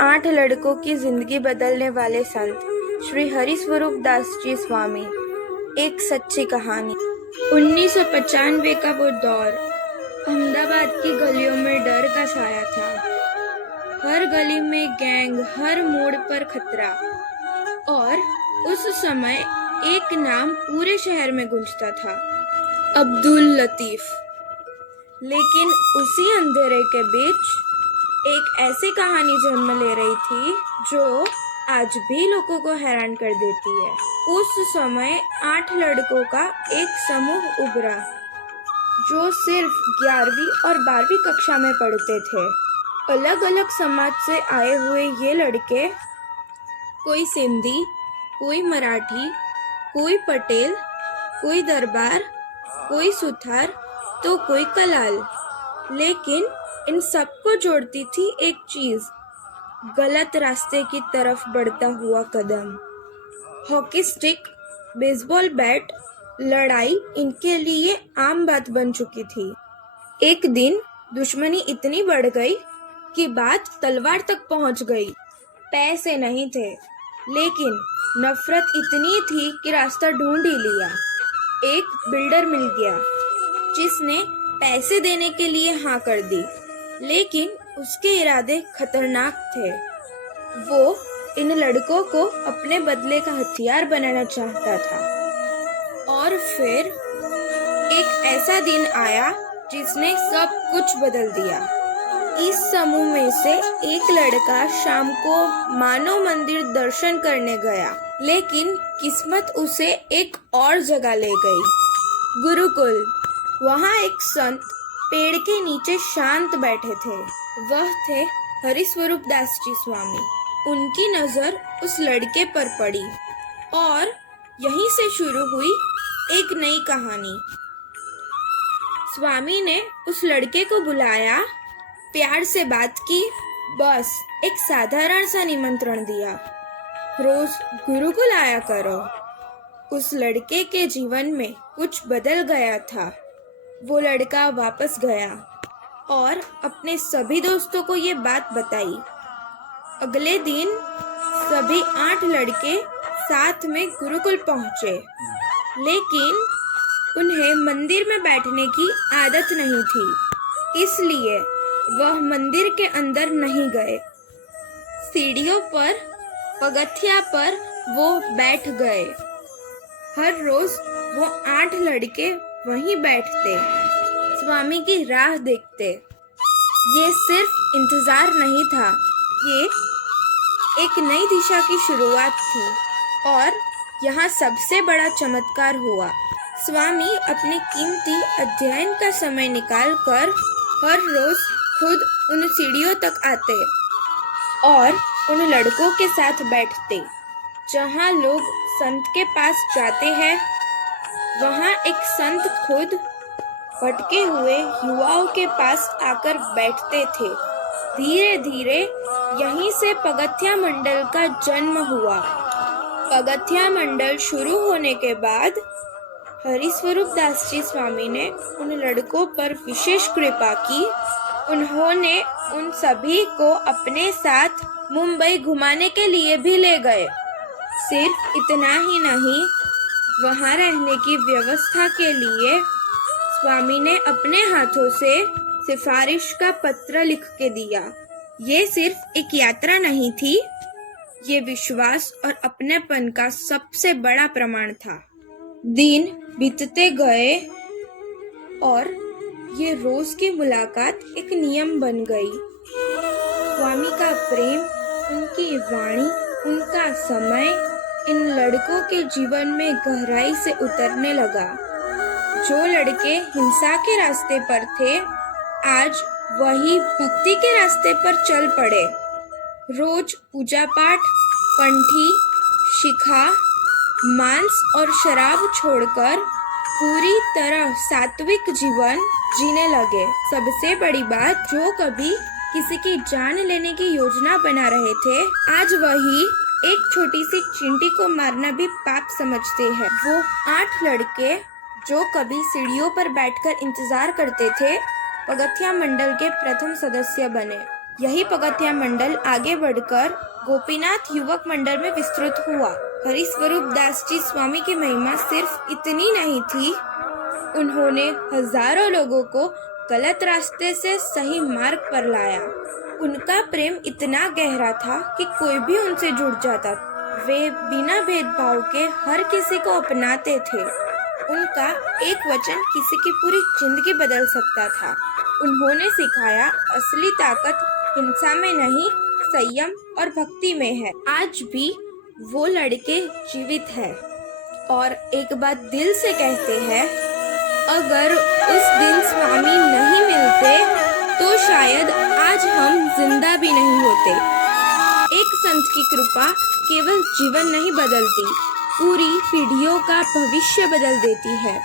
8 लड़कों की जिंदगी बदलने वाले संत श्री हरिस्वरूप दास जी स्वामी। एक सच्ची कहानी। 1995 का वो दौर अहमदाबाद की गलियों में डर का साया था। हर गली में गैंग, हर मोड़ पर खतरा। और उस समय एक नाम पूरे शहर में गूंजता था, अब्दुल लतीफ। लेकिन उसी अंधेरे के बीच एक ऐसी कहानी जन्म ले रही थी जो आज भी लोगों को हैरान कर देती है। उस समय 8 लड़कों का एक समूह उभरा जो सिर्फ 11वीं और 12वीं कक्षा में पढ़ते थे। अलग अलग समाज से आए हुए ये लड़के, कोई सिंधी, कोई मराठी, कोई पटेल, कोई दरबार, कोई सुथार तो कोई कलाल। लेकिन इन सबको जोड़ती थी एक चीज, गलत रास्ते की तरफ बढ़ता हुआ कदम। हॉकी स्टिक, बेसबॉल बैट, लड़ाई इनके लिए आम बात बन चुकी थी। एक दिन दुश्मनी इतनी बढ़ गई कि बात तलवार तक पहुंच गई। पैसे नहीं थे, लेकिन नफरत इतनी थी कि रास्ता ढूंढ ही लिया। एक बिल्डर मिल गया जिसने पैसे देने के लिए हाँ कर दी, लेकिन उसके इरादे खतरनाक थे। वो इन लड़कों को अपने बदले का हथियार बनाना चाहता था। और फिर एक ऐसा दिन आया जिसने सब कुछ बदल दिया। इस समूह में से एक लड़का शाम को मानव मंदिर दर्शन करने गया, लेकिन किस्मत उसे एक और जगह ले गई, गुरुकुल। वहाँ एक संत पेड़ के नीचे शांत बैठे थे। वह थे हरिस्वरूप दास जी स्वामी। उनकी नजर उस लड़के पर पड़ी और यहीं से शुरू हुई एक नई कहानी। स्वामी ने उस लड़के को बुलाया, प्यार से बात की, बस एक साधारण सा निमंत्रण दिया, रोज गुरुकुल आया करो। उस लड़के के जीवन में कुछ बदल गया था। वो लड़का वापस गया और अपने सभी दोस्तों को ये बात बताई। अगले दिन सभी 8 लड़के साथ में गुरुकुल पहुंचे, लेकिन उन्हें मंदिर में बैठने की आदत नहीं थी, इसलिए वह मंदिर के अंदर नहीं गए। सीढ़ियों पर, पगथिया पर वो बैठ गए। हर रोज वो 8 लड़के वहीं बैठते, स्वामी की राह देखते। ये सिर्फ इंतजार नहीं था, ये एक नई दिशा की शुरुआत थी। और यहाँ सबसे बड़ा चमत्कार हुआ। स्वामी अपने कीमती अध्ययन का समय निकालकर हर रोज खुद उन सीढ़ियों तक आते और उन लड़कों के साथ बैठते। जहाँ लोग संत के पास जाते हैं, वहाँ एक संत खुद भटके हुए युवाओं के पास आकर बैठते थे। धीरे धीरे यहीं से पगथिया मंडल का जन्म हुआ। पगथिया मंडल शुरू होने के बाद हरिस्वरूप दास जी स्वामी ने उन लड़कों पर विशेष कृपा की। उन्होंने उन सभी को अपने साथ मुंबई घुमाने के लिए भी ले गए। सिर्फ इतना ही नहीं, वहाँ रहने की व्यवस्था के लिए स्वामी ने अपने हाथों से सिफारिश का पत्र लिख के दिया। ये सिर्फ एक यात्रा नहीं थी, ये विश्वास और अपनेपन का सबसे बड़ा प्रमाण था। दिन बीतते गए और ये रोज की मुलाकात एक नियम बन गई। स्वामी का प्रेम, उनकी वाणी, उनका समय इन लड़कों के जीवन में गहराई से उतरने लगा। जो लड़के हिंसा के रास्ते पर थे, आज वही भक्ति के रास्ते पर चल पड़े। रोज पूजा पाठ, कंठी, शिखा, मांस और शराब छोड़कर पूरी तरह सात्विक जीवन जीने लगे। सबसे बड़ी बात, जो कभी किसी की जान लेने की योजना बना रहे थे, आज वही एक छोटी सी चींटी को मारना भी पाप समझते हैं। वो 8 लड़के जो कभी सीढ़ियों पर बैठकर इंतजार करते थे, पगथिया मंडल के प्रथम सदस्य बने। यही पगथिया मंडल आगे बढ़कर गोपीनाथ युवक मंडल में विस्तृत हुआ। हरिस्वरूप दास जी स्वामी की महिमा सिर्फ इतनी नहीं थी, उन्होंने हजारों लोगों को गलत रास्ते से सही मार्ग पर लाया। उनका प्रेम इतना गहरा था कि कोई भी उनसे जुड़ जाता। वे बिना भेदभाव के हर किसी को अपनाते थे। उनका एक वचन किसी की पूरी जिंदगी बदल सकता था। उन्होंने सिखाया असली ताकत हिंसा में नहीं, संयम और भक्ति में है। आज भी वो लड़के जीवित हैं और एक बात दिल से कहते हैं, अगर उस दिन स्वामी नहीं मिलते तो शायद आज हम जिंदा भी नहीं होते। एक संत की कृपा केवल जीवन नहीं बदलती, पूरी पीढ़ियों का भविष्य बदल देती है।